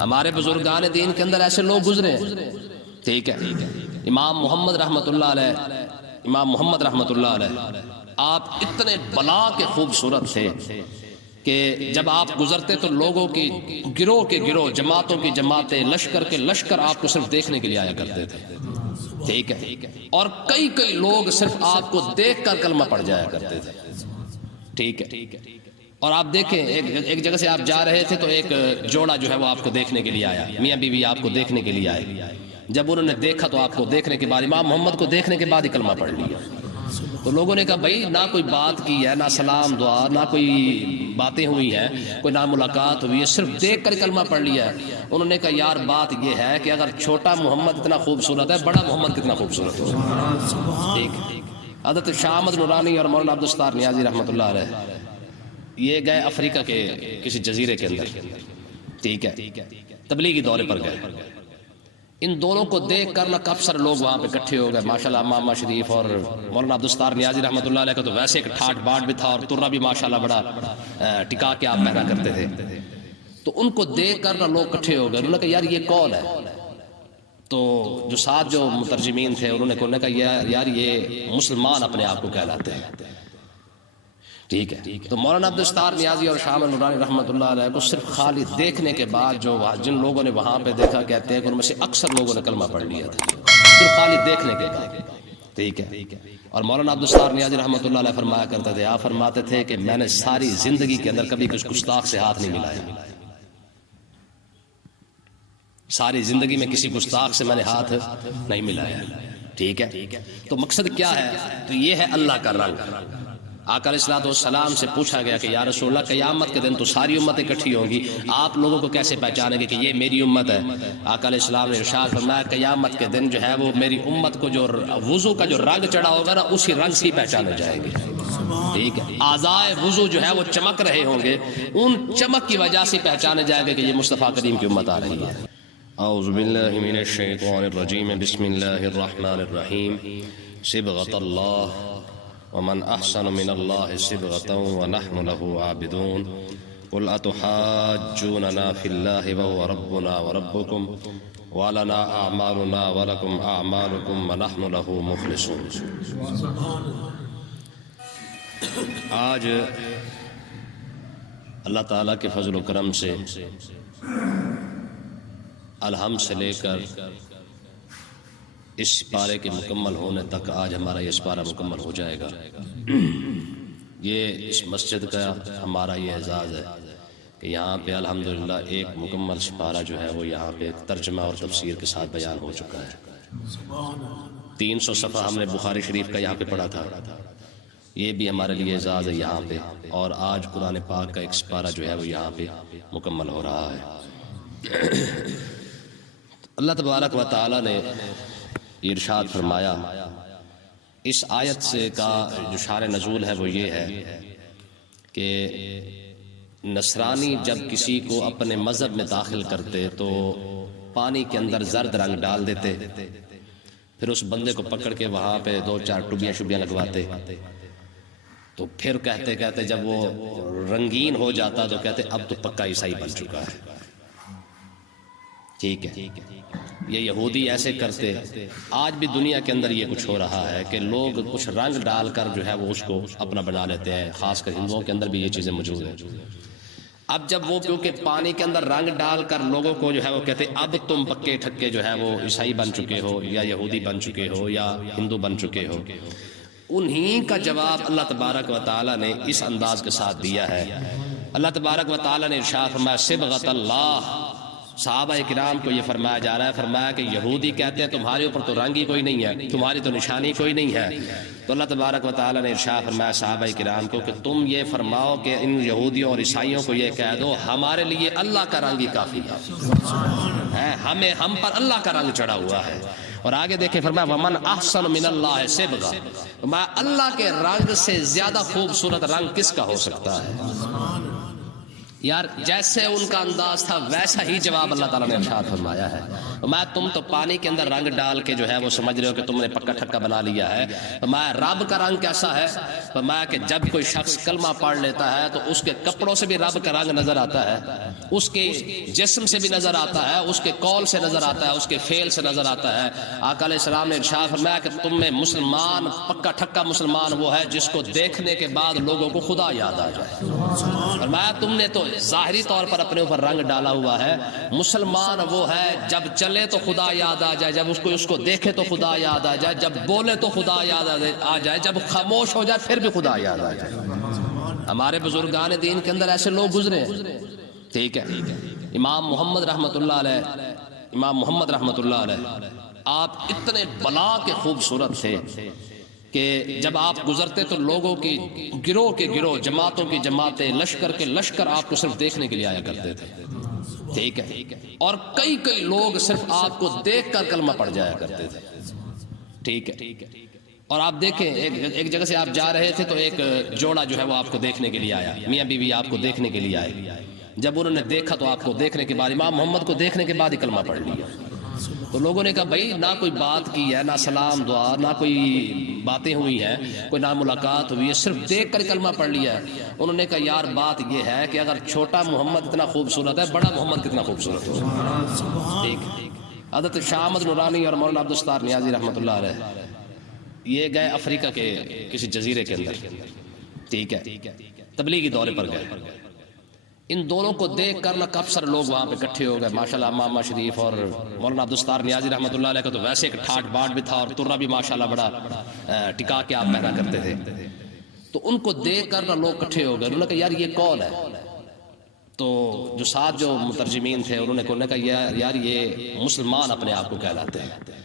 ہمارے بزرگان دین کے اندر ایسے لوگ گزرے ہیں، ٹھیک ہے۔ امام محمد رحمۃ اللہ علیہ آپ اتنے بلا کے خوبصورت تھے کہ جب آپ گزرتے تو لوگوں کی گروہ کے گروہ، جماعتوں کی جماعتیں، لشکر کے لشکر آپ کو صرف دیکھنے کے لیے آیا کرتے تھے، ٹھیک ہے۔ اور کئی لوگ صرف آپ کو دیکھ کر کلمہ پڑھ جایا کرتے تھے، ٹھیک ہے۔ اور آپ دیکھیں ایک جگہ سے آپ جا رہے تھے تو ایک جوڑا جو ہے وہ آپ کو دیکھنے کے لیے آیا، میاں بیوی آپ کو دیکھنے کے لیے آئے۔ جب انہوں نے دیکھا تو آپ کو دیکھنے کے بعد، امام محمد کو دیکھنے کے بعد ہی کلمہ پڑھ لیا۔ تو لوگوں نے کہا بھائی نہ کوئی بات کی ہے، نہ سلام دعا، نہ کوئی باتیں ہوئی ہیں، کوئی نہ ملاقات ہوئی ہے، صرف دیکھ کر کلمہ پڑھ لیا ہے۔ انہوں نے کہا یار بات یہ ہے کہ اگر چھوٹا محمد اتنا خوبصورت ہے، بڑا محمد کتنا خوبصورت ہو، ٹھیک ہے۔ حضرت شاہ احمد نورانی اور مولانا عبدالستار نیازی رحمۃ اللہ علیہ یہ گئے افریقہ کے کسی جزیرے کے اندر، ٹھیک ہے، تبلیغی دورے پر گئے۔ ان دونوں کو دیکھ کر نہ کافی سارے لوگ وہاں پہ اکٹھے ہو گئے، ماشاءاللہ امام شریف اور مولانا عبدالستار نیازی رحمۃ اللہ علیہ کا تو ویسے ایک ٹھاٹ باٹ بھی تھا، اور ترا بھی ماشاءاللہ بڑا ٹکا کے آپ پیدا کرتے تھے۔ تو ان کو دیکھ کر نہ لوگ اکٹھے ہو گئے، انہوں نے کہا یار یہ کون ہے؟ تو جو ساتھ جو مترجمین تھے انہوں نے کہا یار یہ مسلمان اپنے آپ کو کہلاتے ہیں، ٹھیک ہے۔ تو مولانا عبدالستار نیازی اور شاہ نورانی رحمۃ اللہ علیہ کو صرف خالی دیکھنے کے بعد جو جن لوگوں نے وہاں پہ دیکھا، کہتے ہیں کہ ان میں سے اکثر لوگوں نے کلمہ پڑھ لیا تھا صرف خالی دیکھنے کے بعد، ٹھیک ہے۔ اور مولانا عبدالستار نیازی رحمۃ اللہ علیہ فرمایا کرتے تھے، آپ فرماتے تھے کہ میں نے ساری زندگی کے اندر کبھی کچھ گستاخ سے ہاتھ نہیں ملایا، ساری زندگی میں کسی گستاخ سے میں نے ہاتھ نہیں ملایا، ٹھیک ہے۔ تو مقصد کیا ہے؟ تو یہ ہے اللہ کا رنگ۔ آقا علیہ الصلوۃ والسلام سے پوچھا گیا کہ یا رسول اللہ قیامت کے دن تو ساری امتیں اکٹھی ہوں گی، آپ لوگوں کو کیسے پہچانیں گے کہ یہ میری امت ہے؟ آقا علیہ السلام نے ارشاد فرمایا قیامت کے دن جو ہے وہ میری امت کو جو وضو کا جو رنگ چڑھا ہوگا نا، اسی رنگ سے پہچانے جائیں گے، ٹھیک ہے۔ اعضائے وضو جو ہے وہ چمک رہے ہوں گے، ان چمک کی وجہ سے پہچانے جائے گا کہ یہ مصطفیٰ کریم کی امت آ رہی ہے۔ اعوذ باللہ من الشیطان الرجیم، بسم اللہ الرحمن الرحیم۔ صبغۃ اللہ ومن احسن من اللہ صبغۃ ونحن له عابدون قل اتحاجوننا فی اللہ وهو ربنا وربکم ولنا اعمالنا ولکم اعمالکم ونحن له مخلصون۔ آج اللہ تعالیٰ کے فضل و کرم سے الحمد سے لے کر اس پارے کے مکمل ہونے تک آج ہمارا یہ پارہ مکمل ہو جائے گا۔ یہ اس مسجد کا ہمارا یہ اعزاز ہے کہ یہاں پہ الحمدللہ ایک مکمل پارہ جو ہے وہ یہاں پہ ترجمہ اور تفسیر کے ساتھ بیان ہو چکا ہے۔ 300 صفحہ ہم نے بخاری شریف کا یہاں پہ پڑھا تھا، یہ بھی ہمارے لیے اعزاز ہے یہاں پہ۔ اور آج قرآن پاک کا ایک پارہ جو ہے وہ یہاں پہ مکمل ہو رہا ہے۔ اللہ تبارک و تعالی نے ارشاد فرمایا، اس آیت سے کا جو شار نزول ہے وہ یہ ہے کہ نصرانی جب کسی کو اپنے مذہب میں داخل کرتے تو پانی کے اندر زرد رنگ ڈال دیتے، پھر اس بندے کو پکڑ کے وہاں پہ 2-4 ٹوبیاں لگواتے، تو پھر کہتے جب وہ رنگین ہو جاتا تو کہتے اب تو پکا عیسائی بن چکا ہے، ٹھیک ہے۔ یہ یہودی ایسے کرتے، آج بھی دنیا کے اندر یہ کچھ ہو رہا ہے کہ لوگ کچھ رنگ ڈال کر جو ہے وہ اس کو اپنا بنا لیتے ہیں، خاص کر ہندوؤں کے اندر بھی یہ چیزیں موجود ہیں۔ اب جب وہ کیونکہ پانی کے اندر رنگ ڈال کر لوگوں کو جو ہے وہ کہتے اب تم پکے ٹھکے جو ہے وہ عیسائی بن چکے ہو، یا یہودی بن چکے ہو، یا ہندو بن چکے ہو، انہی کا جواب اللہ تبارک و تعالی نے اس انداز کے ساتھ دیا ہے۔ اللہ تبارک و تعالی نے ارشاد فرمایا صبغۃ اللہ، صحابہ کرام کو یہ فرمایا جا رہا ہے، فرمایا کہ یہودی کہتے ہیں تمہارے اوپر تو رنگ ہی کوئی نہیں ہے، تمہاری تو نشانی کوئی نہیں ہے، تو اللہ تبارک و تعالی نے ارشاد فرمایا صحابہ کرام کو کہ تم یہ فرماؤ کہ ان یہودیوں اور عیسائیوں کو یہ کہہ دو ہمارے لیے اللہ کا رنگ ہی کافی ہے، ہم پر اللہ کا رنگ چڑھا ہوا ہے۔ اور آگے دیکھیں فرمایا ومن احسن من اللہ صبغہ، فرمایا اللہ کے رنگ سے زیادہ خوبصورت رنگ کس کا ہو سکتا ہے؟ یار جیسے ان کا انداز تھا ویسا ہی جواب اللہ تعالیٰ نے ارشاد فرمایا ہے۔ میں تم تو پانی کے اندر رنگ ڈال کے جو ہے وہ سمجھ رہے ہو کہ تم نے پکا ٹھکا بنا لیا ہے. میں رب کا رنگ کیسا ہے؟ میں کہ جب کوئی شخص کلمہ پڑھ لیتا ہے تو اس کے کپڑوں سے بھی رب کا رنگ نظر آتا ہے, اس کے جسم سے بھی نظر آتا ہے, اس کے قول سے نظر آتا ہے, اس کے فعل سے نظر آتا ہے. آقا علیہ السلام نے ارشاد فرمایا کہ تم میں مسلمان, پکا ٹھکا مسلمان وہ ہے جس کو دیکھنے کے بعد لوگوں کو خدا یاد آ جائے. فرمایا تم نے تو ظاہری طور پر اپنے اوپر رنگ ڈالا ہوا ہے, مسلمان وہ ہے جب چلے تو خدا یاد آ جائے, جب اس کو دیکھے تو خدا یاد آ جائے, جب بولے تو خدا یاد آ جائے, جب خاموش ہو جائے پھر بھی خدا یاد آ جائے. ہمارے بزرگان دین کے اندر ایسے لوگ گزرے ہیں. ٹھیک ہے, امام محمد رحمت اللہ علیہ آپ اتنے بلا کے خوبصورت تھے کہ جب آپ گزرتے تو لوگوں کی گروہ کے گروہ, جماعتوں کی جماعتیں, لشکر کے لشکر آپ کو صرف دیکھنے کے لیے آیا کرتے تھے. ٹھیک ہے, اور کئی لوگ صرف آپ کو دیکھ کر کلمہ پڑھ جایا کرتے تھے. ٹھیک ہے, اور آپ دیکھیں ایک جگہ سے آپ جا رہے تھے تو ایک جوڑا جو ہے وہ آپ کو دیکھنے کے لیے آیا, میاں بیوی آپ کو دیکھنے کے لیے آئے. جب انہوں نے دیکھا تو آپ کو دیکھنے کے بعد, امام محمد کو دیکھنے کے بعد ہی کلمہ پڑھ لیا. تو لوگوں نے کہا بھائی نہ کوئی بات کی ہے, نہ سلام دعا, نہ کوئی باتیں ہوئی ہیں, کوئی نہ ملاقات ہوئی ہے, صرف دیکھ کر کلمہ پڑھ لیا ہے. انہوں نے کہا یار بات یہ ہے کہ اگر چھوٹا محمد اتنا خوبصورت ہے, بڑا محمد کتنا خوبصورت ہو. ٹھیک, حضرت شاہ احمد نورانی اور مولانا عبدالستار نیازی رحمۃ اللہ علیہ یہ گئے افریقہ کے کسی جزیرے کے اندر. ٹھیک ہے, تبلیغی دورے پر گئے. ان دونوں کو دیکھ کر نہ کب سر لوگ وہاں پہ اکٹھے ہو گئے. ماشاءاللہ امامہ شریف اور مولانا عبدالستار نیازی رحمۃ اللہ علیہ کا تو ویسے ایک ٹھاٹ باٹ بھی تھا, اور ترہ بھی ماشاءاللہ بڑا ٹکا کے آپ پہنا کرتے تھے. تو ان کو دیکھ کر نہ لوگ اکٹھے ہو گئے. انہوں نے کہا یار یہ کون ہے؟ تو جو ساتھ جو مترجمین تھے انہوں نے کہا یار یہ مسلمان اپنے آپ کو کہلاتے ہیں.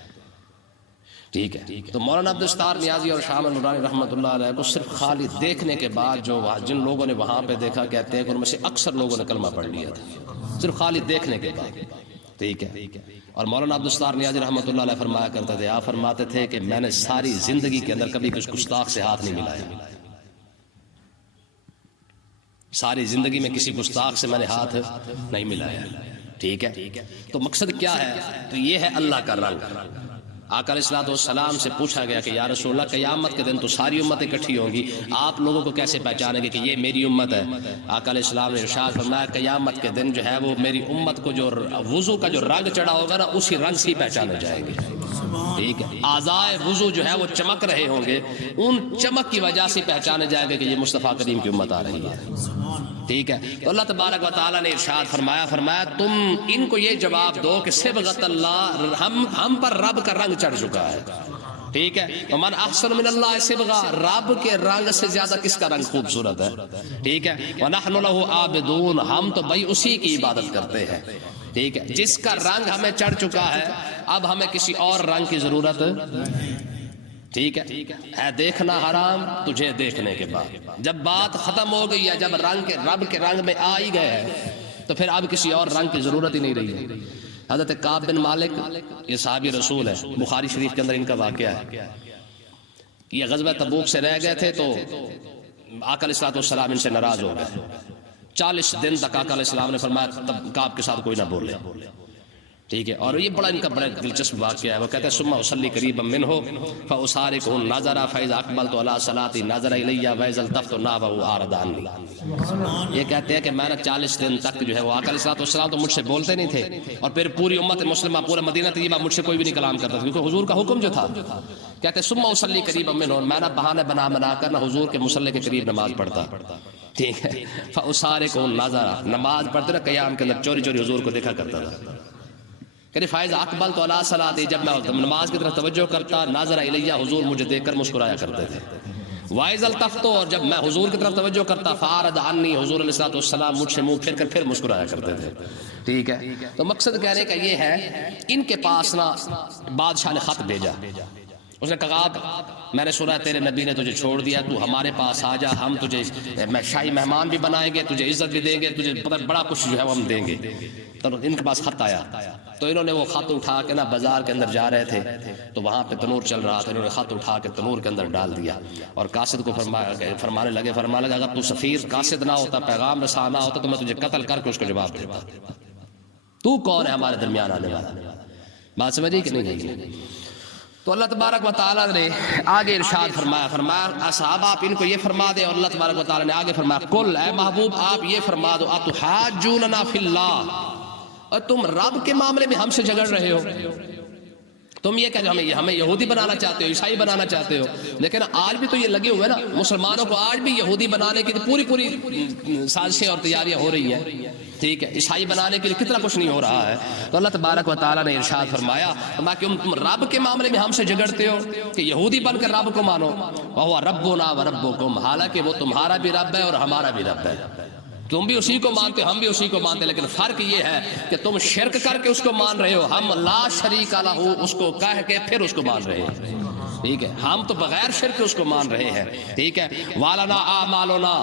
ٹھیک ہے, تو مولانا عبدالستار نیازی اور شاہ احمد نورانی رحمۃ اللہ علیہ کو صرف خالی دیکھنے کے بعد جو جن لوگوں نے وہاں پہ دیکھا, کہتے ہیں کہ ان میں سے اکثر لوگوں نے کلمہ پڑھ لیا تھا صرف خالی دیکھنے کے بعد. ٹھیک ہے, اور مولانا عبدالستار نیازی رحمۃ اللہ علیہ فرمایا کرتے تھے, آپ فرماتے تھے کہ میں نے ساری زندگی کے اندر کبھی کچھ گستاخ سے ہاتھ نہیں ملایا, ساری زندگی میں کسی گستاخ سے میں نے ہاتھ نہیں ملایا. ٹھیک ہے, تو مقصد کیا ہے؟ تو یہ ہے اللہ کا رنگ. آقا علیہ الصلوۃ والسلام سے پوچھا گیا کہ یا رسول اللہ قیامت کے دن تو ساری امت اکٹھی ہوں گی, آپ لوگوں کو کیسے پہچانیں گے کہ یہ میری امت ہے؟ آقا علیہ السلام نے ارشاد فرمایا قیامت کے دن جو ہے وہ میری امت کو جو وضو کا جو رنگ چڑھا ہوگا نا, اسی رنگ سے پہچانے جائیں گے. ٹھیک ہے, اعضائے وضو جو ہے وہ چمک رہے ہوں گے, ان چمک کی وجہ سے پہچانے جائے گا کہ یہ مصطفیٰ کریم کی امت آ رہی ہے. ٹھیک ہے, تو اللہ تبارک و تعالیٰ نے ارشاد فرمایا تم ان کو یہ جواب دو کہ صبغۃ اللہ, ہم پر رب کا رنگ چڑھ چکا ہے. ٹھیک ہے, ومن احسن من اللہ صبغہ, رب کے رنگ سے زیادہ کس کا رنگ خوبصورت ہے؟ ٹھیک ہے, ونحن له عابدون, ہم تو بھائی اسی کی عبادت کرتے ہیں. ٹھیک ہے, جس کا رنگ ہمیں چڑھ چکا ہے اب ہمیں کسی اور رنگ کی ضرورت. ٹھیک ہے, دیکھنا حرام تجھے دیکھنے کے بعد, جب بات ختم ہو گئی ہے, جب رب کے رنگ میں آ ہی گئے ہیں تو پھر اب کسی اور رنگ کی ضرورت ہی نہیں رہی ہے. حضرت کعب بن مالک یہ صحابی رسول ہے, بخاری شریف کے اندر ان کا واقعہ ہے. یہ غزوہ تبوک سے رہ گئے تھے تو آقا علیہ الصلوۃ والسلام ان سے ناراض ہو گئے. 40 دن تک آقا علیہ السلام نے فرمایا تب کعب کے ساتھ کوئی نہ بولے. ٹھیک ہے, اور یہ بڑا ان کا بڑا دلچسپ واقعہ ہے. وہ کہتے ہیں ثم اصلی قریبا منہ فاسارقہ النظر فاذا اقبلت علی صلاتی نظر الی واذا التفت نحوه اعرض عنی. یہ کہتے ہیں کہ میں نے 40 دن تک جو ہے وہ آقا علیہ الصلوۃ والسلام تو مجھ سے بولتے نہیں تھے, اور پھر پوری امت مسلمہ پورا مدینہ طیبہ مجھ سے کوئی بھی نہیں کلام کرتا تھا, کیونکہ حضور کا حکم جو تھا. کہتے ہیں ثم اصلی قریبا منہ, میں نہ بہانے بنا کر نہ حضور کے مصلی کے قریب نماز پڑھتا. ٹھیک ہے, فاسارقہ النظر, نماز پڑھتے نا قیام کے اندر چوری چوری حضور کو دیکھا کرتا تھا. کہ فائز اقبل تو اللہ صلاتی, جب میں نماز کی طرف توجہ کرتا ناظر الیہ, حضور مجھے دیکھ کر مسکرایا کرتے تھے. وائز التفت, اور جب میں حضور کی طرف توجہ کرتا فارد عنی, حضور علیہ الصلوۃ والسلام مجھ سے منہ پھیر کر پھر مسکرایا کرتے تھے. ٹھیک ہے, تو مقصد کہنے کا یہ ہے ان کے پاس نا بادشاہ نے خط بھیجا. اس نے کہا میں نے سنا تیرے نبی نے تجھے چھوڑ دیا, تو ہمارے پاس آ جا, ہم تجھے شاہی مہمان بھی بنائیں گے, تجھے عزت بھی دیں گے, تجھے بڑا کچھ جو ہے وہ ہم دیں گے. تو ان کے پاس خط آیا, تو انہوں نے وہ خط اٹھا کے نا بازار کے اندر جا رہے تھے, تو وہاں پہ تنور چل رہا تھا, انہوں نے خط اٹھا کے تنور کے اندر ڈال دیا, اور قاصد کو فرمانے لگے اگر تو سفیر قاصد نہ ہوتا, پیغام رساں نہ ہوتا, تو میں تجھے قتل کر کے اس کو جواب دیتا. تو کون ہے ہمارے درمیان آنے والا؟ بات سمجھی کہ نہیں ہے؟ تو اللہ تبارک و تعالیٰ نے آگے ارشاد فرمایا اصحاب آپ ان کو یہ فرما دے، اور اللہ تبارک و تعالیٰ نے آگے فرمایا کل اے محبوب آپ یہ فرما دو اتحاجوننا فی اللہ، اور تم رب کے معاملے میں ہم سے جھگڑ رہے ہو، تم یہ کہ ہمیں یہودی بنانا چاہتے ہو، عیسائی بنانا چاہتے ہو، لیکن آج بھی تو یہ لگے ہوئے نا مسلمانوں کو، آج بھی یہودی بنانے کی پوری سازشیں اور تیاریاں ہو رہی ہیں، ٹھیک ہے، عیسائی بنانے کے لیے کتنا کچھ نہیں ہو رہا ہے۔ تو اللہ تبارک و تعالیٰ نے ارشاد فرمایا کہ تم رب کے معاملے میں ہم سے جھگڑتے ہو کہ یہودی بن کر رب کو مانو، وَهُوَ رَبُّنَا وَرَبُّكُمْ، حالانکہ وہ تمہارا بھی رب ہے اور ہمارا بھی رب ہے، تم بھی اسی کو مانتے ہم بھی اسی کو مانتے، لیکن فرق یہ ہے کہ تم شرک کر کے اس کو مان رہے ہو، ہم لا شریک لہ اس کو کہہ کے پھر اس کو مان رہے ہیں، ٹھیک ہے، ہم تو بغیر شرک اس کو مان رہے ہیں، ٹھیک ہے، وَلَنَا أَعْمَالُنَا،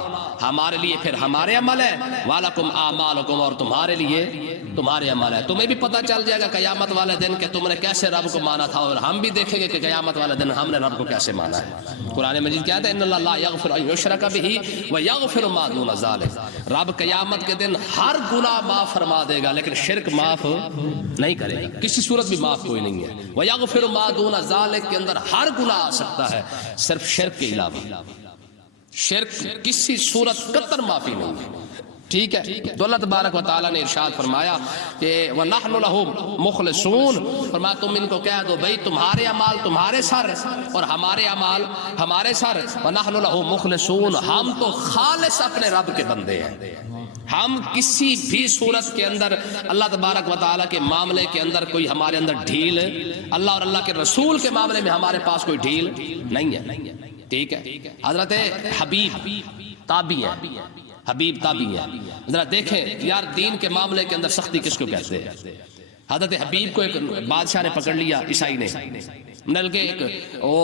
ہمارے لیے پھر ہمارے عمل ہے، وَلَكُمْ أَعْمَالُكُمْ، اور تمہارے لیے تمہارے عمل ہے۔ تمہیں بھی پتہ چل جائے گا قیامت والے دن کہ تم نے کیسے رب کو مانا تھا، اور ہم بھی دیکھیں گے کہ قیامت والے دن ہم نے رب کو کیسے مانا ہے۔ قرآن مجید کہتا ہے ان اللہ لا یغفر ان یشرک بہ ویغفر ما دون ذلک، رب قیامت کے دن ہر گناہ معاف فرما دے گا لیکن شرک معاف نہیں کرے گا، کسی صورت بھی معاف کوئی نہیں ہے۔ ویغفر ما دون ذلک کے اندر ہر گناہ آ سکتا ہے صرف شرک کے علاوہ، شرک کسی صورت قطر معافی نہیں ہے، ٹھیک ہے۔ تو اللہ تبارک و تعالیٰ نے ارشاد فرمایا کہ وَنَحْنُ لَهُ مُخْلِصُونَ، فرمایا تم ان کو کہہ دو بھئی تمہارے اعمال تمہارے سر اور ہمارے اعمال ہمارے سر، وَنَحْنُ لَهُ مُخْلِصُونَ، ہم تو خالص اپنے رب کے بندے ہیں، ہم کسی بھی صورت کے اندر اللہ تبارک و تعالیٰ کے معاملے کے اندر کوئی ہمارے اندر ڈھیل، اللہ اور اللہ کے رسول کے معاملے میں ہمارے پاس کوئی ڈھیل نہیں ہے، ٹھیک ہے۔ حضرت حبیب تابعی ہے، حبیب تابعی ہے، ذرا دیکھیں یار دین کے معاملے کے اندر سختی کس کو کہتے ہیں۔ حضرت حبیب کو ایک بادشاہ نے پکڑ لیا، عیسائی نے، بلکہ ایک وہ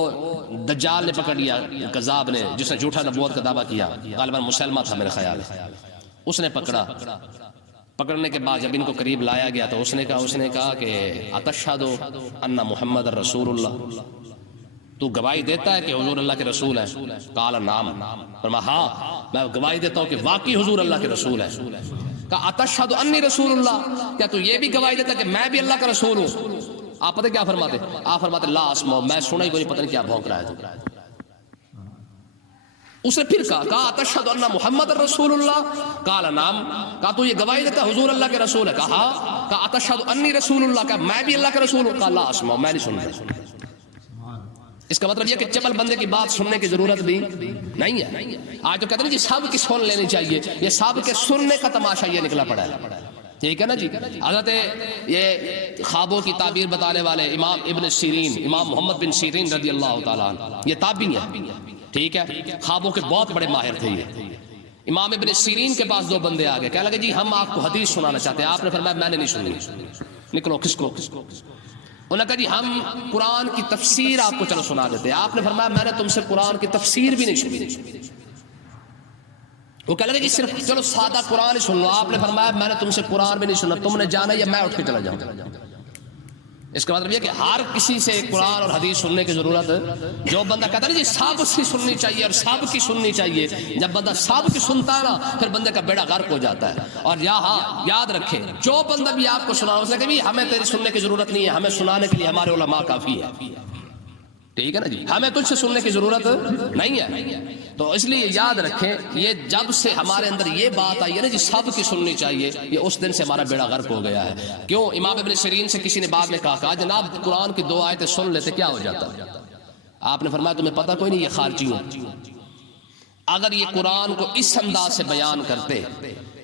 دجال نے پکڑ لیا، کذاب نے، جس نے جھوٹا نبوت کا دعویٰ کیا، غالباً مسلمہ تھا میرے خیال ہے، اس نے پکڑنے کے بعد جب ان کو قریب لایا گیا تو اس نے کہا کہ اتشہد ان محمد رسول اللہ، تو گواہی دیتا ہے کہ حضور اللہ کے رسول ہے؟ قال نعم، فرمایا ہاں میں گواہی دیتا ہوں کہ واقعی حضور اللہ کے رسول ہے۔ کہا اتشہد انی رسول اللہ، کیا تو یہ بھی گواہی دیتا ہے کہ میں بھی اللہ کا رسول ہوں؟ آپ پتہ کیا فرماتے؟ آپ فرماتے لا اسمع، میں سنا ہی کوئی پتہ نہیں کیا بھونک رہا ہے تو۔ اس نے پھر کہا اتشہد ان محمد رسول اللہ، قال نعم، کہا تو یہ گواہی دیتا ہے حضور اللہ کے رسول ہے؟ کہا اتشہد انی رسول اللہ، کہا میں بھی اللہ کا رسول ہوں؟ قال لا اسمع، میں نہیں سن رہا۔ اس کا مطلب یہ کہ چبل بندے کی بات سننے کی ضرورت بھی نہیں ہے۔ آج تو کہتے ہیں جی سب کی سن لینی چاہیے، یہ سب کے سننے کا تماشا یہ نکلا پڑا ہے، ٹھیک ہے نا جی۔ حضرت یہ خوابوں کی تعبیر بتانے والے امام ابن سیرین، امام محمد بن سیرین رضی اللہ تعالیٰ عنہ، یہ تابعی ہیں، ٹھیک ہے، خوابوں کے بہت بڑے ماہر تھے یہ۔ امام ابن سیرین کے پاس دو بندے آگئے، کہنے لگے جی ہم آپ کو حدیث سنانا چاہتے ہیں۔ آپ نے فرمایا میں نے نہیں سننی، نکلو۔ کس کو؟ انہوں نے کہا جی ہم قرآن کی تفسیر آپ کو چلو سنا دیتے ہیں۔ آپ نے فرمایا میں نے تم سے قرآن کی تفسیر بھی نہیں سنی۔ وہ کہنے لگے جی صرف چلو سادہ قرآن ہی سن لو۔ آپ نے فرمایا میں نے تم سے قرآن بھی نہیں سنا، تم نے جانا یا میں اٹھ کے چلا جاؤں۔ اس کا مطلب یہ کہ ہر کسی سے قرآن اور حدیث سننے کی ضرورت ہے۔ جو بندہ کہتا ہے جی سب کی سننی چاہیے اور سب کی سننی چاہیے، جب بندہ سب کی سنتا ہے نا پھر بندے کا بیڑا غرق ہو جاتا ہے۔ اور ہاں یاد رکھے جو بندہ بھی آپ کو سنا، اس نے کہا ہمیں تیری سننے کی ضرورت نہیں ہے، ہمیں سنانے کے لیے ہمارے علماء کافی ہے، ٹھیک ہے نا جی، ہمیں تجھ سے سننے کی ضرورت نہیں ہے۔ تو اس لیے یاد رکھیں یہ جب سے ہمارے اندر یہ بات آئی ہے نا جی سب کی سننی چاہیے، یہ اس دن سے ہمارا بیڑا غرق ہو گیا ہے۔ کیوں؟ امام ابن سیرین سے کسی نے بعد میں کہا جناب قرآن کی 2 آیتیں سن لیتے کیا ہو جاتا؟ آپ نے فرمایا تمہیں پتہ کوئی نہیں یہ خارجی ہوں، اگر یہ قرآن کو اس انداز سے بیان کرتے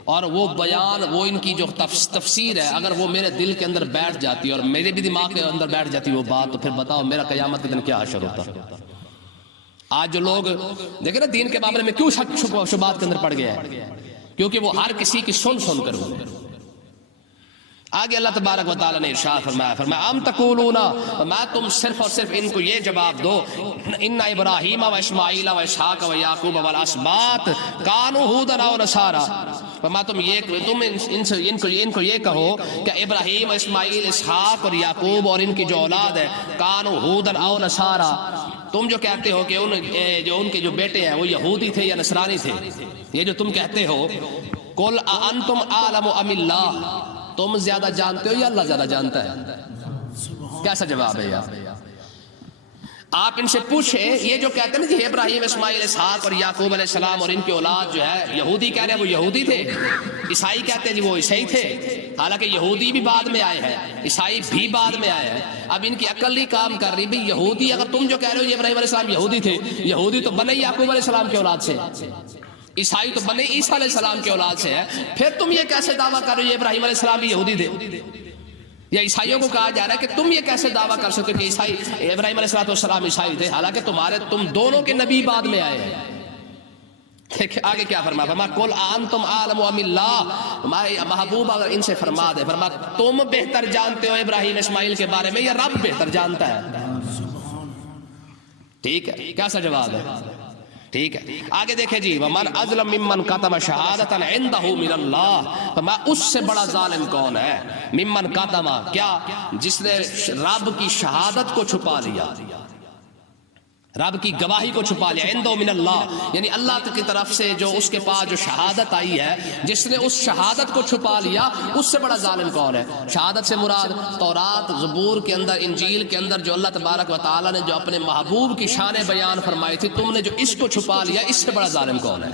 اور وہ بیان وہ ان کی جو تفسیر ہے اگر وہ میرے دل کے اندر بیٹھ جاتی اور میرے بھی دماغ کے اندر بیٹھ جاتی وہ بات، تو پھر بتاؤ میرا قیامت کے دن کیا حشر ہوتا۔ آج جو لوگ دیکھیں نا دین کے معاملے میں کیوں شک شبہات کے اندر پڑ گیا ہے، کیونکہ وہ ہر کسی کی سن کر ہوئے۔ آگے اللہ تبارک و تعالیٰ نے ارشاد فرمایا ام تقولون، میں تم صرف اور صرف ان کو یہ جواب دو ان ابراہیم و اسماعیل و اسحاق و یعقوب والاسباط کانوا ھودا و نصارا، فرمایا تم ان کو یہ کہو کہ ابراہیم اسماعیل اسحاق اور یعقوب اور ان کی جو اولاد ہے کانوا ھودا و نصارا، تم جو کہتے ہو کہ ان کے جو بیٹے ہیں وہ یہودی تھے یا نصرانی تھے، یہ جو تم کہتے ہو قل اانتم اعلم ام اللہ، تم زیادہ جانتے ہو یا اللہ زیادہ جانتا ہے؟ کیسا جواب ہے یار؟ آپ ان سے پوچھیں، یہ جو کہتے ہیں نا جی ابراہیم اسماعیل اسحاق اور یعقوب علیہ السلام اور ان کی اولاد جو ہے یہودی کہہ رہے ہیں وہ یہودی تھے، عیسائی کہتے ہیں جی وہ عیسائی تھے، حالانکہ یہودی بھی بعد میں آئے ہیں، عیسائی بھی بعد میں آئے ہیں۔ اب ان کی عقل نہیں کام کر رہی بھئی یہودی، اگر تم جو کہہ رہے ہو یہ ابراہیم علیہ السلام یہودی تھے، یہودی تو بنے یعقوب علیہ السلام کی اولاد سے، عیسائی تو بنے عیسیٰ علیہ السلام کی اولاد سے ہے، پھر تم یہ کیسے دعویٰ کر رہے ہو یہ ابراہیم علیہ السلام بھی یہودی تھے؟ یا عیسائیوں کو کہا جا رہا ہے کہ تم یہ کیسے دعویٰ کر سکتے کہ عیسائی ابراہیم علیہ السلام عیسائی تھے، حالانکہ تم دونوں کے نبی بعد میں آئے ہیں۔ دیکھیں آگے کیا فرمایا، فرمایا قل انتم اعلم ام اللہ، محبوب اگر ان سے فرما دے، فرمایا تم بہتر جانتے ہو ابراہیم اسماعیل کے بارے میں یا رب بہتر جانتا ہے؟ ٹھیک ہے، کیسا جواب ہے؟ ٹھیک ہے، آگے دیکھیں جی ومن اظلم ممن کتم شہادۃ عنده من اللہ، فرمایا اس سے بڑا ظالم کون ہے؟ ممن کتم، کیا؟ جس نے رب کی شہادت کو چھپا لیا، رب کی گواہی کو چھپا لیا، عنده من اللہ یعنی اللہ کی طرف سے جو اس کے پاس جو شہادت آئی ہے، جس نے اس شہادت کو چھپا لیا اس سے بڑا ظالم کون ہے؟ شہادت سے مراد تورات زبور کے اندر انجیل کے اندر جو اللہ تبارک و تعالی نے جو اپنے محبوب کی شان بیان فرمائی تھی، تم نے جو اس کو چھپا لیا اس سے بڑا ظالم کون ہے؟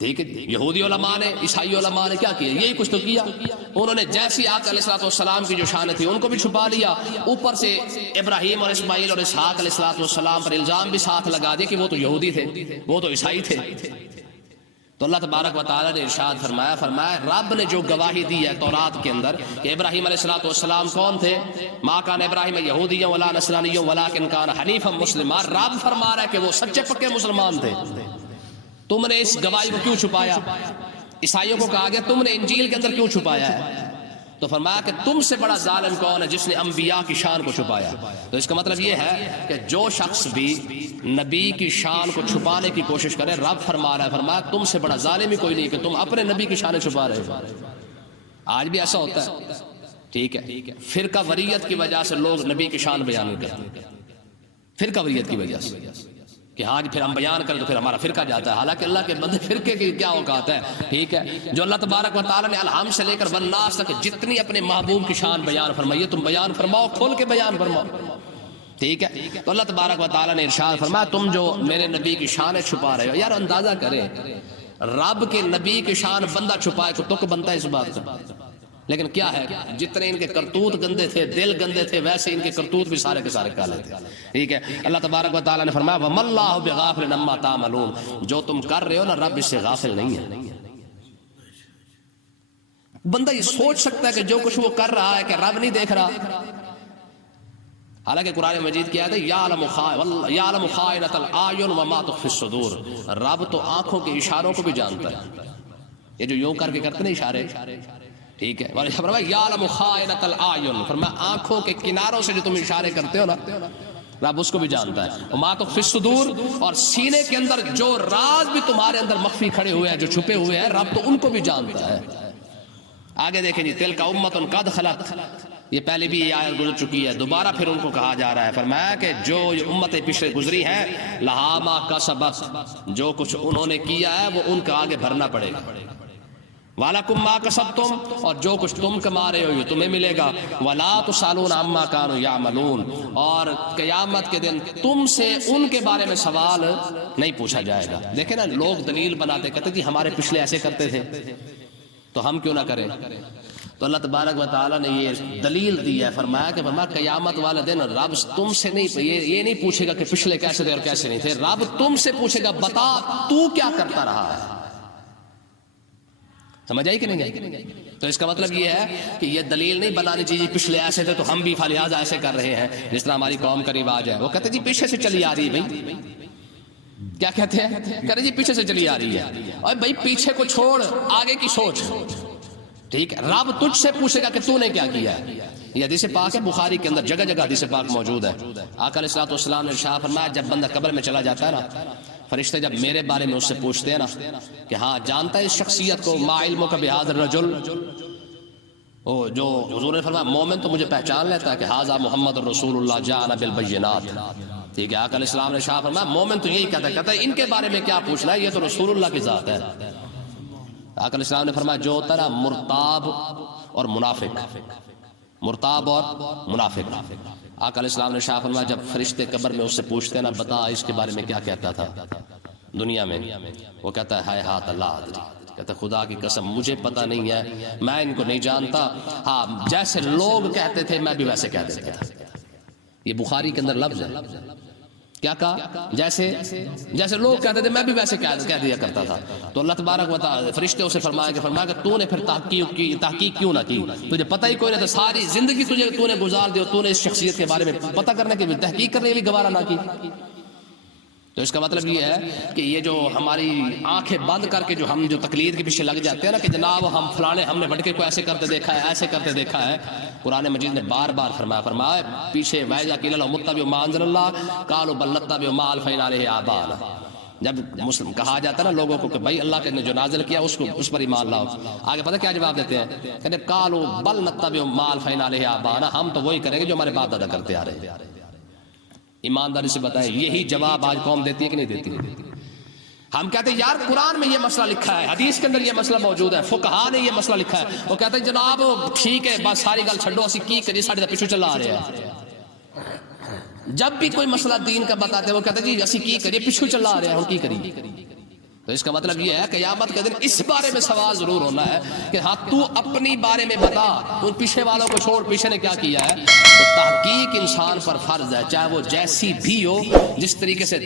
ٹھیک ہے، یہودی علماء نے عیسائی علماء نے کیا کیا؟ یہی کچھ تو کیا، انہوں نے جیسی آقا علیہ السلام کی جو شان تھی ان کو بھی چھپا لیا، اوپر سے ابراہیم اور اسماعیل اور اسحاق علیہ السلام پر الزام بھی ساتھ لگا دیا کہ وہ تو یہودی تھے، وہ تو عیسائی تھے۔ تو اللہ تبارک و تعالی نے ارشاد فرمایا رب نے جو گواہی دی ہے تورات کے اندر کہ ابراہیم علیہ السلام کون تھے، ما کان ابراہیم یہودیا ولا نصرانیا ولکن کان حنیفا مسلما، رب فرما رہا ہے کہ وہ سچے پکے مسلمان تھے، تم نے اس گواہی کو کیوں چھپایا؟ عیسائیوں کو کہا گیا تم نے انجیل کے اندر کیوں چھپایا ہے؟ تو فرمایا کہ تم سے بڑا ظالم کون ہے جس نے انبیاء کی شان کو چھپایا۔ تو اس کا مطلب یہ ہے کہ جو شخص بھی نبی کی شان کو چھپانے کی کوشش کرے، رب فرما رہا ہے، فرمایا تم سے بڑا ظالم ہی کوئی نہیں کہ تم اپنے نبی کی شان چھپا رہے ہو۔ آج بھی ایسا ہوتا ہے، ٹھیک ہے، فرقہ وریت کی وجہ سے لوگ نبی کی شان بیان نہیں کرتے، فرقہ وریت کی وجہ سے کہ ہاں پھر ہم بیان کریں تو پھر ہمارا فرقہ جاتا ہے، حالانکہ اللہ کے بندے فرقے کی کیا اوقات ہے؟ ٹھیک ہے، جو اللہ تبارک و تعالی نے الحم سے لے کر والناس تک جتنی اپنے محبوب کی شان بیان فرمائی ہے تم بیان فرماؤ، کھول کے بیان فرماؤ، ٹھیک ہے۔ تو اللہ تبارک و تعالی نے ارشاد فرمایا تم جو میرے نبی کی شان چھپا رہے ہو، یار اندازہ کریں رب کے نبی کی شان بندہ چھپائے تو تک بنتا ہے اس بات کا، لیکن کیا ہے جتنے ان کے کرتوت گندے تھے، دل گندے تھے، ویسے ان کے کرتوت بھی سارے کے سارے کالے تھے، ٹھیک ہے۔ اللہ تبارک و تعالی نے فرمایا وَمَا اللَّهُ بِغَافِلٍ عَمَّا تَعْمَلُونَ، جو تم کر رہے ہو نا رب اس سے غافل نہیں ہے۔ بندہ یہ سوچ سکتا ہے کہ جو کچھ وہ کر رہا ہے کہ رب نہیں دیکھ رہا، حالانکہ قرآن مجید کیا ہے یعلم خائنۃ الاعین وما تخفی الصدور، رب تو آنکھوں کے اشاروں کو بھی جانتا ہے، یہ جو یوں کر کے کرتے نا اشارے، ٹھیک ہے، فرمایا یعلم خائنۃ الاعین، فرمایا آنکھوں کے کناروں سے جو تم اشارے کرتے ہو نا رب اس کو بھی جانتا ہے، وما تخفی الصدور، اور سینے کے اندر جو راز بھی تمہارے اندر مخفی کھڑے ہوئے ہیں، جو چھپے ہوئے ہیں، رب تو ان کو بھی جانتا ہے۔ آگے دیکھیں جی تلک امۃ قد خلت، یہ پہلے بھی یہ آیت گزر چکی ہے، دوبارہ پھر ان کو کہا جا رہا ہے، فرمایا کہ جو امتیں پچھلے گزری ہیں لہا ما کسبت، جو کچھ انہوں نے کیا ہے وہ ان کا آگے بھرنا پڑے گا، وَلَكُمْ مَا كَسَبْتُمْ، اور جو کچھ تم کما رہے ہو یہ تمہیں ملے گا، وَلَا تُسْأَلُونَ عَمَّا كَانُوا يَعْمَلُونَ، اور قیامت کے دن تم سے ان کے بارے میں سوال نہیں پوچھا جائے گا۔ دیکھیں نا لوگ دلیل بناتے کہتے جی ہمارے پچھلے ایسے کرتے تھے تو ہم کیوں نہ کریں، تو اللہ تبارک و تعالیٰ نے یہ دلیل دی ہے، فرمایا کہ قیامت والے دن رب تم سے نہیں، یہ نہیں پوچھے گا کہ پچھلے کیسے تھے اور کیسے نہیں تھے، رب تم سے پوچھے گا بتا تو کیا کرتا رہا ہے۔ سمجھ آئی کہ نہیں آئی؟ تو اس کا مطلب یہ ہے کہ یہ دلیل نہیں بنانی چاہیے پچھلے ایسے تھے تو ہم بھی لہٰذا ایسے کر رہے ہیں، جس طرح ہماری قوم کا رواج ہے، وہ کہتے جی پیچھے سے چلی آ رہی ہے، بھائی کیا کہتے ہیں، کہتے جی پیچھے سے چلی آ رہی ہے، اور بھائی پیچھے کو چھوڑ آگے کی سوچ، ٹھیک ہے، رب تجھ سے پوچھے گا کہ تو نے کیا کیا ہے۔ یہ حدیث پاک ہے بخاری کے اندر، جگہ جگہ حدیث پاک موجود ہے۔ آقا علیہ الصلوۃ نے ارشاد فرمایا جب بندہ قبر میں چلا جاتا ہے نا، فرشتے جب میرے بارے میں اس سے پوچھتے ہیں نا کہ ہاں جانتا ہے اس شخصیت کو، ما علمک بہذا الرجل، جو حضور نے فرمایا مومن تو مجھے پہچان لیتا ہے کہ ھذا محمد الرسول اللہ جاءنا بالبینات، ٹھیک ہے، آقا علیہ السلام نے ارشاد فرمایا مومن تو یہی کہتا ہے ان کے بارے میں کیا پوچھنا ہے، یہ تو رسول اللہ کی ذات ہے۔ آقا علیہ السلام نے فرمایا جو ہوتا ہے نا مرتاب اور منافق، مرتاب اور منافق۔ آقا علیہ السلام نے شاہ فرمایا جب فرشتے قبر میں اس سے پوچھتے ہیں نا بتا اس کے بارے میں کیا کہتا تھا دنیا میں، وہ کہتا ہے ہائے ہاتھ اللہ ادری، کہتا ہے خدا کی قسم مجھے پتہ نہیں ہے، میں ان کو نہیں جانتا، ہاں جیسے لوگ کہتے تھے میں بھی ویسے کہہ دیتا تھا۔ یہ بخاری کے اندر لفظ ہے، کیا کہا؟ جیسے لوگ کہتے تھے میں بھی ویسے کہہ دیا کرتا تھا۔ تو اللہ تبارک و تعالی فرشتے سے فرمایا کہ تو نے پھر تحقیق کیوں نہ کی؟ تجھے پتہ ہی کوئی نہیں تھا، ساری زندگی تو نے گزار دی اور تو نے اس شخصیت کے بارے میں پتہ کرنے کی تحقیق کرنے کی گوارا نہ کی۔ تو اس کا مطلب یہ ہے کہ یہ جو ہماری آنکھیں بند کر کے جو ہم جو تقلید کے پیچھے لگ جاتے ہیں نا کہ جناب ہم فلانے ہم نے بٹکے کو ایسے کرتے دیکھا ہے ایسے کرتے دیکھا ہے، قرآن مجید نے بار بار فرمایا پیچھے وَإِذَا قِيلَ لَهُمُ اتَّبِعُوا مَا أَنزَلَ اللَّهُ قَالُوا بَل نَتَّبِعُ مَا أَلْفَيْنَا عَلَيْهِ آبَاءَنَا۔ جب مسلم کہا جاتا ہے نا لوگوں کو کہ بھائی اللہ نے جو نازل کیا اس پر ایمان لاؤ، آگے پتہ کیا جواب دیتے ہیں؟ کہتے ہیں قَالُوا بَل نَتَّبِعُ مَا أَلْفَيْنَا عَلَيْهِ آبَاءَنَا، ہم تو وہی کریں گے جو ہمارے باپ دادا کرتے آ رہے ہیں۔ ایمانداری سے بتائیں یہی جواب آج قوم دیتی ہے کہ نہیں دیتی؟ ہم کہتے ہیں یار قرآن میں یہ مسئلہ لکھا ہے، حدیث کے اندر یہ مسئلہ موجود ہے، فقہا نے یہ مسئلہ لکھا ہے، وہ کہتے ہیں جناب ٹھیک ہے بس ساری گل چھڈو اسی کی کریے ساڈے پیچھے چلا آ رہے ہیں۔ جب بھی کوئی مسئلہ دین کا بتاتے ہیں وہ کہتے ہیں جی اسی کی کریے پیچھے چلا آ رہے ہیں ہم کی کریے۔ تو اس کا مطلب یہ ہے قیامت کے دن اس بارے میں سوال ضرور ہونا ہے کہ ہاں تو اپنی بارے میں بتا، تو پیچھے والوں کو چھوڑ پیچھے نے کیا کیا ہے۔ تو تحقیق انسان پر فرض ہے چاہے وہ جیسی بھی ہو، جس طریقے سے